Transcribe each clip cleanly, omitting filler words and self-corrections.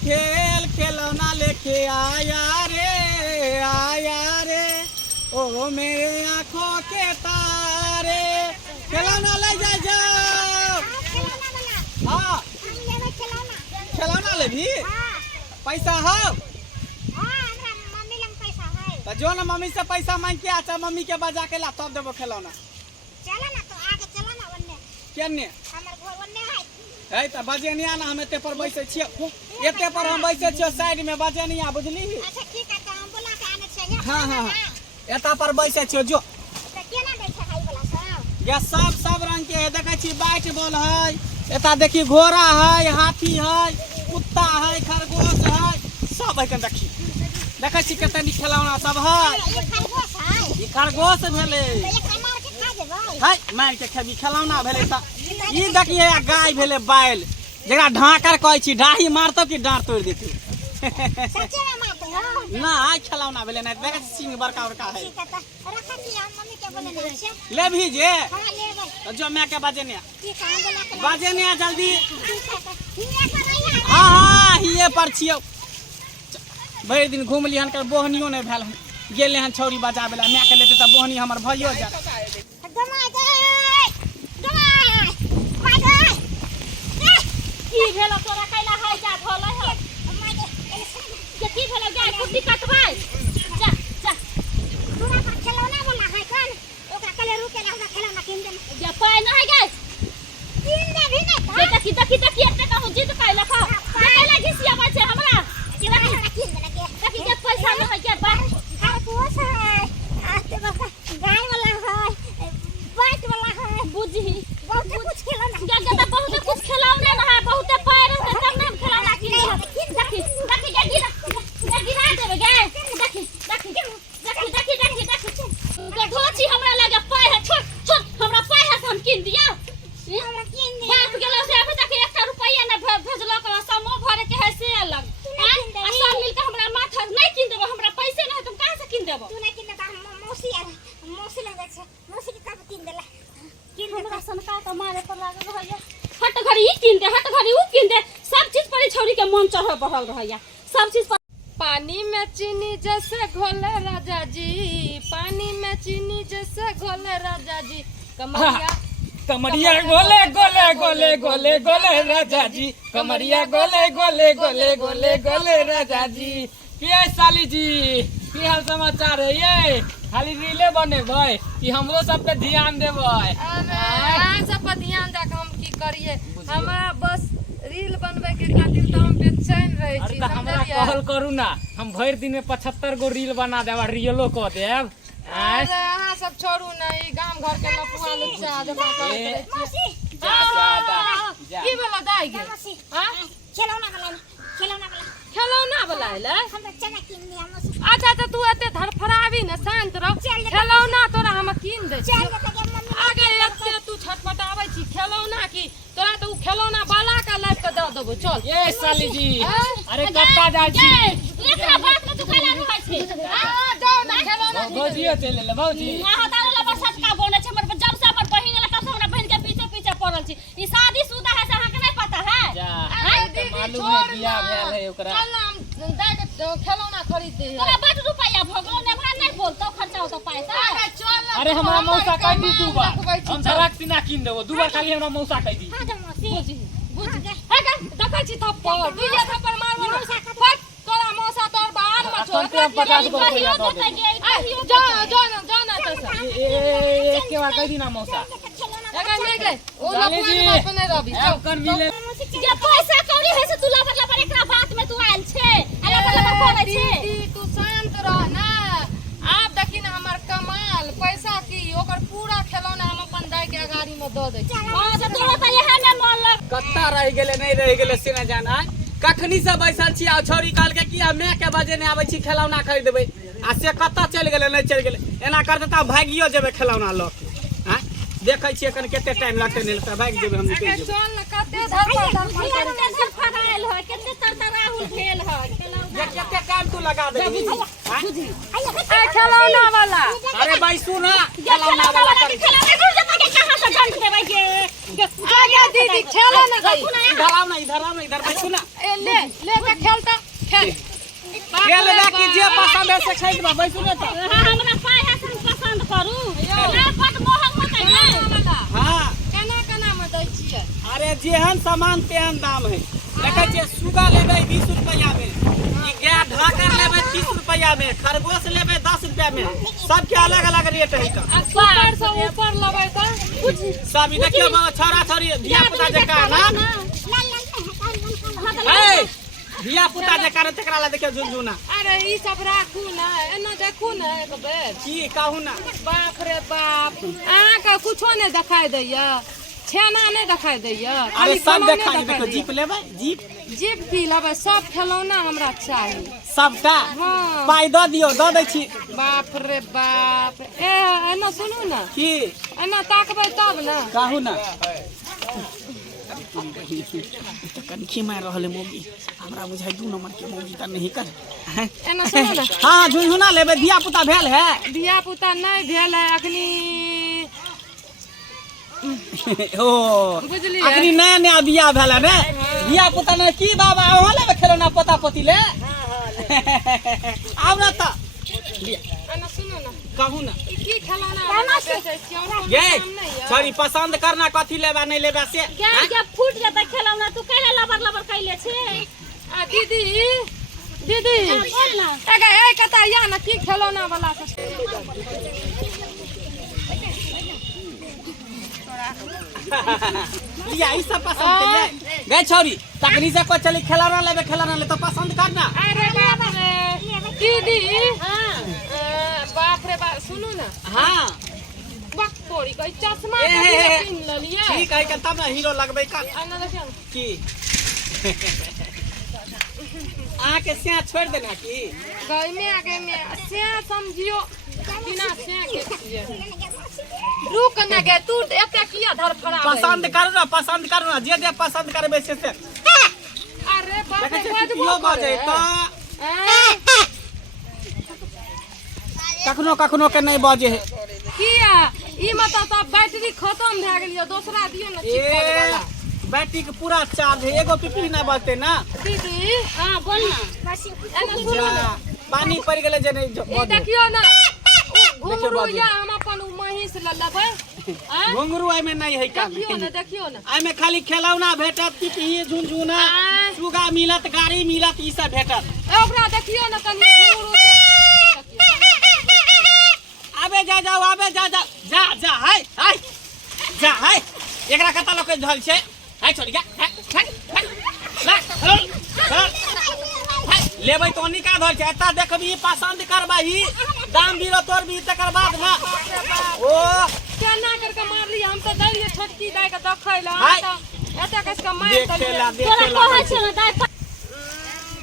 खेल खिलौना लेके आया रे ओ मेरे आँखों के तारे खिलौना ले जाओ। हाँ खिलौना ले भी पैसा हो तो जो ना मम्मी से पैसा मांग के अच्छा मम्मी के बजा के ला तब देबो खिलौना। केने है त बजेनिया ना हम एते पर बैसे छियै एते पर हम बैसे छियै साइड में बजेनिया बुझली। अच्छा ठीक है तो हम बोला के आने छै। हां एता पर बैसे छियै जो त केना दै छै खाइ वाला सब ये सब रंग के है देखै छी बैट बॉल है एता देखी घोड़ा है हाथी है कुत्ता है खरगोश है सब है कन देखै छी कते नी खिलौना सब है। ये खरगोश है ई खरगोश भेले तो ये कमार के खा जेबै है मार के खेबी खिलौना भेले त ई देखिए गाय भेले बैल जरा ढाकर कहै छी ढाही मारतो कि डांट तोड़ देती सच्चे में मारते हो ना आई खिलौना भेले ना देख सिंह बड़का बड़का है। ठीक है तो रखा छी हम मम्मी के बोले नहीं छै ले भी जे हां ले गए तो जो मैं के बाजे ने ठीक है हम बोला के बाजे ने जल्दी हिया पर आइया हां हिये पर छियो भरि दिन घूम लिहन कर बोहनियो नहीं भेल गेले हन छौरी बजाबेला मैं के लेते त बोहनी हमर भइयो जा गमा दे की भेल तोरा कैला है जा भले है के की भेल गाय कुट्टी कटबै जा जा पूरा पर खिलौना वाला है कन ओकरा कले रुके ला खिलौना किन दे ये पाय न है गाय किन दे भी नहीं बेटा की तकी एते कहू जिद कैला खा कैला घिसिया बाचे हमरा कि रखा किन दे के तकी के पैसा न है के बा खरगोश है आते बस गाय वाला है बैट वाला है बुझी बहुत कुछ खिलौना गगे त बहुत कुछ खिलौने न है बहुत पैर है तब न खिलौना की तकी के गिरा देबे गाय तकी के ढोची हमरा लगे पाय है छोट हमरा पाय है हम किन दिया हमरा किन दे बाप गेलो से अभी तक 1 रुपया न भेजलो के समो भरे के है से अलग आ सब मिल के हमरा माथा नहीं किन देबो हमरा पैसे नहीं तुम कहां से किन देबो तू नहीं किन दे मौसी लगे छै मौसी के कब किन देला किन हमरा सनका त मारे पर लागल रहैया हट घड़ी ई किन दे हट घड़ी ऊ किन दे सब चीज पर छोरी के मन चढ़ बढ़ल रहैया सब चीज पर पानी में चीनी जैसे घोले राजा जी पानी में चीनी जैसे घोले राजा जी कमरिया कमरिया गोले गोले गोले गोले गोले राजा जी कमरिया गोले गोले गोले गोले गोले राजा जी के साली जी की हाल समाचार है ये खाली रीले बने भाई कि हमरो सब पे ध्यान देबै अहाँ सब पर ध्यान दे के हम की करिए हमरा बस रील बनबे के खातिर त हम बेचैन रहे छी अरे हमरा कहल करू ना हम भर दिन में 75 गो रील बना देब रियलो क देब अरे अहाँ सब छोड़ू ना ई गांव घर के लपुआ लुच्चा जमा करत रहे छी जा की भेलो दाई गे मौसी हां खिलौना खिलौना वाला ले हम चना किन दे मौसी अच्छा तो तू एते धड़फड़ावी न शांत रह खिलौना तोरा हम किन दे चल के मम्मी आगे एते तू छटपटावे छी खिलौना की तोरा तो खिलौना वाला का लाइफ के दे देबो चल ये साली जी अरे कत्ता जाय छी एकरा बात में तू कैला रहै छी हां जाओ ना खिलौना भौजियो चले ले भौजी हां तारे ला बसत का बोने छै हमर जब से हमर बहिन ला तब से हमरा बहिन के पीछे पड़ल छी ई शादीशुदा है से अहाँ के नहीं पता है जा दीदी मालूम छोड़ है बियाह भेल है ओकरा चल हम दे के खिलौना खरीदते हैं तोरा 5 रुपया भगलो ने हमरा नहीं बोलतो खर्चा होतो पैसा अरे चल अरे हमरा मौसा कह दी दू बार देखबै छी, हम चल। धड़क सिना किन देबो दू बार खाली हमरा मौसा कह दी हां मौसी बुझ हे गे देखै छी थप्पड़ दुइये थप्पड़ मारबो ना फट तोरा मौसा तोर बाहर में छोड़ अखन ते 50 गो रुपया दो दे जा ना तो ए के बार कह दी ना मौसा एगा नहीं गए ओ जाने लपुआ जी। बात नहीं रवि अब कन मिले जे पैसा कौड़ी है से तू लबर एकरा बात में तू आइल छे लबर बोलै छे दीदी तू शांत रह ना आप देखी ना हमर कमाल पैसा की ओकर पूरा खिलौना हम अपन दाई के गाड़ी में दे दे छी हां से तोरा त यहे ने मन लग कत्ता रह गेले नहीं रह गेले से न जाना कखनी से बैसल छी आ छौरी काल के किया मैं के बजे ने आबै छी खिलौना खरीदबै आ से कत्ता चल गेले नहीं चल गेले एना कर देता भागियो जेबे खिलौना ल हां देखै छी एखन केते टाइम लागते नहीं लगता भाग जेबे हम निकल अगे जेबे चल ना कते धरपड़ फराइल है केते तरतराहुल भेल है ये केते टाइम तू लगा दे खिलौना वाला अरे भाई सुन खिलौना वाला कर खिलौना दूर जमा के कहां से जंग देबै आगे दीदी खेलो ना गई इधर आओ ना इधर बैठो ना ए ले के खेलता खेल खेल ले कि जे पसंद है से खरीद बा बैठो ना तो हमरा पाए है से पसंद करू ना बट महंग मत है हां केना में दै छियै अरे जेहन सामान तेहन दाम है देखै छियै सुगा लेबै 20 रुपया में ई गाय ढाकर लेबै 30 रुपया में खरगोश लेबै 10 रुपया में सबके अलग अलग रेट है का ऊपर से ऊपर लबै त सब ई देखियो छोरा छोरी धिया पुता जका ना ए धिया पुता जका ने तकरा ला देखियो झुनझुना अरे ई सब राखू ना एना देखू ना एक बेर की कहू ना बाप रे बाप आके कुछो नहीं दिखाई दैया छेना नहीं दिखाई दैया अरे सब देखाई देखो जीप लेबै जीप भी लेबै सब खिलौना हमरा चाहिए सबटा हाँ पाई दऽ दियौ दऽ दै छी बाप रे बाप ए एना सुनू ना की एना ताकबै तब ना कहू ना कनखी मार रहल है मोगी हमरा बुझाइ 2 नंबर के मोगी त नहीं कर एना सुनू ना हां झुनझुना लेबै धिया पुता भेल है धिया पुता नहीं भेल है अखनी ओ बुझलिए अखनी नया नया बियाह भेल है ने धिया पुता ने की बाबा अहाँ लेबै खेलौना पोता पोती ले आब ना त एना सुनू ना कहू ना ई की खिलौना ये सॉरी पसंद करना कथी लेबा नहीं लेबा से क्या फूट जाता खिलौना तू कैले लबर कैले छे आ दीदी बोल ना ए कता या ना की खिलौना वाला से लिया ई सब पसंद है गए छोरी तकनी से को चली खिलौना ले तो पसंद करना अरे बाप रे दीदी हां बाप रे बाप सुनू ना हां बक तोरी कोई चश्मा ए, पिन ल लिया ठीक है तब ना हीरो लगबै का अन्ना देखियो की आहाँ के से छोड़ देना की गई में आगे में से समझियो बिना से के छिए रुक ना गे तू एते किया धर फड़ा पसंद करू ना जे पसंद करबे से अरे बाप देखे रे छै कियो बजे तो कखनो के नहीं बजे है किया ई मतलब सब बैटरी खत्म भ गेलियो दूसरा दियो ना चिपक वाला बैटरी के पूरा चार्ज है एगो पिपी ना बजते ना दीदी हां बोल ना एना सुनो जा ना पानी पड़ गेले जे नहीं ए बजे देखियो ना घुंगरू या हम अपन महिष ल लेबै घुंगरू आई में नहीं है का देखियो ना आई में खाली खिलौना भेटत पिपी झुनझुना सुगा मिलत गाड़ी मिलत ई सब भेटत ए ओकरा देखियो ना तनी घुंगरू से आबे जा हाय एकरा कता लोग धल छै हाय छोड़ गया लेबै तो निका धल छै एता देखबी पसंद करबही दाम बीरो तोर भी तकर बाद ना ओ केना करके मारली हम तो दलिए छोटकी दाई के देखै ला हाय। एते कस के मार देखेला तोरा कहै छै ना दाई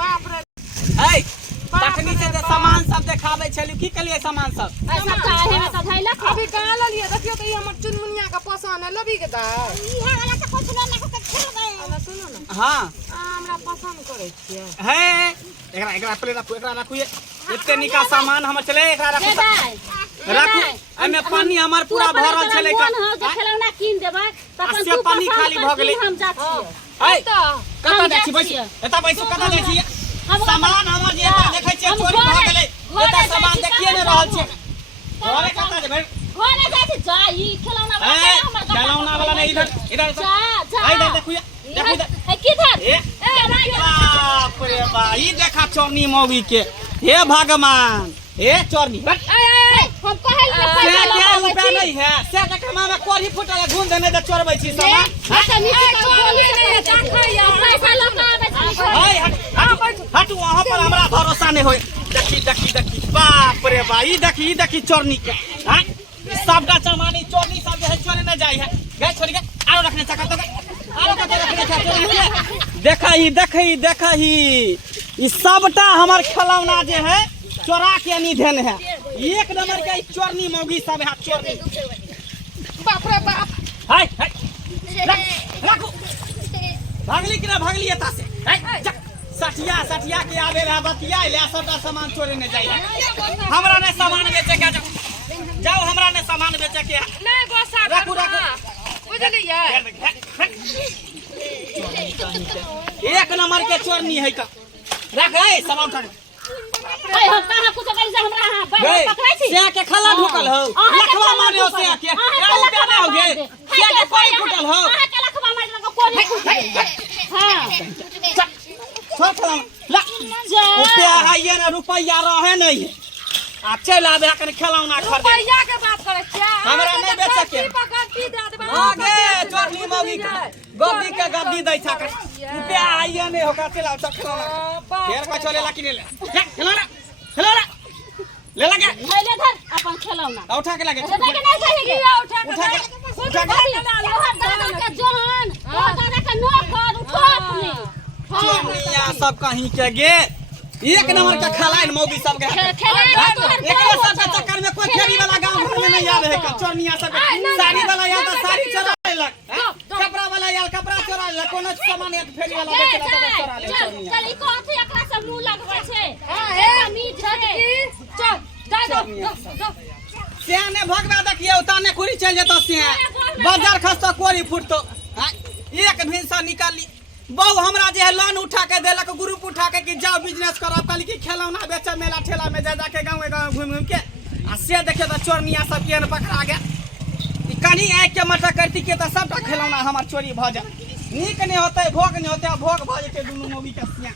बाप रे ए तखनी से जे सामान सब देखाबै छली की कलिए सामान सब ऐसा चाहे ना त धैलक अभी कहाँ ललिए देखियो तो ई हमर चुनमुनिया का पसंद है लबी के दा इहा वाला से कुछ ले ना के खेलबै अला सुनो ना हां हमरा पसंद करे छियै है एकरा पहले रखू ये एते निका सामान हम चले एकरा रखू राखू एमे पानी हमर पूरा भरल छले का कोन हो जे खिलौना कीन देबै तखन अस्सी तू पानी खाली भ गेलै हम जा छियै है तो कता दै छी बैस एता बैसू कता दै छी सामान हमर जे एता देखै छी चोरी भ गेलै एता सामान देखिए ने रहल छी घरे कता जे भाई घरे जाइ छी जा ई खिलौना वाला हमर खिलौना वाला नहीं इधर जा इधर देखू देखू है किधर ए बाप रे बा ई देखा चोरनी मौगी के हे भगवान हे चोरनी हम कहै क्या रुपया नहीं है से देखमा में कोरी फुटल घूम देने त चोरबै छी सामान पैसा लगा आबै छी हाय हट वहां पर हमरा भरोसा नहीं होय देखी बाप रे बा ई देखी चोरनी के हां सबका सामान चोरनी सब जे है चोरी न जाई है गए छोड़ के आरो रखने चका तो आरो कते रखने चका देखही ई सबटा हमर खिलौना जे है चोरा के निधन है एक नंबर के चोरनी मौगी सब है चोरनी बाप रे बाप हाय रखो भागली कि ना भागली एता से सटिया के आवे रहा बतिया ले सबटा सामान चोरी न जाई हमरा ने सामान बेचे के जाओ हमरा ने सामान बेचे के नहीं गोसा रखू बुझ एक नंबर के चोरनी है का रख है सामान उठा अरे हम कहां कुछ करी से हमरा हां पकड़ै छी से के खला ढुकल हो लखवा मारे हो से के क्या ना होगे से के कोई फुटल हो हां के लखवा मारे को कोनी फुटल हां छोड़ खला ला रुपया है ये ना रुपया रहे नहीं है आ चल आबे कन खिलौना खरीदे रुपया के बात करे क्या हमरा नहीं बेच सके गद्दी दे देबा आगे चोरनी मौगी के गद्दी दै था रुपया आइए नहीं होगा चला खिलौना फेर का चले ला किने ले खिलौना ले लगे ले धर अपन खिलौना उठा के लगे उठा के नहीं चाहिए उठा के लोहा दादा का जवान दादा का नौकर उठा अपने चोरनिया सब कहीं के गे एक नंबर का खलाइन मौगी सब के एकरे सब के चक्कर में कोई फेरी वाला गांव घर में नहीं याद है का चोरनिया सब साड़ी वाला याद साड़ी चोरा लेलक कपड़ा वाला याद कपड़ा चोरा लेलक कोनो सामान एक फेरी वाला बेचला तो चोरा ले चोरनिया चल ई कोथी एकरा सब मुंह लगबै छै हां मीठ छै चल जा सियाने भगवा देखिए उताने कुरी चल जेतो सिया बाजार खसतो कोरी फुटतो एक भिनसा निकाली बहु हमरा जे है लोन उठा के देलक ग्रुप उठा के कि जाओ बिजनेस करब कल की खिलौना बेचे मेला ठेला में जा के गांव घूम घूम के आ से देखे तो चोरनिया सब के पकड़ा गया कनी आँख के मटा करती के तो सबटा खिलौना हमार चोरी भ जाए नीक नहीं होते भोग नहीं होते भोग भ जेते दुनू मौगी के सिया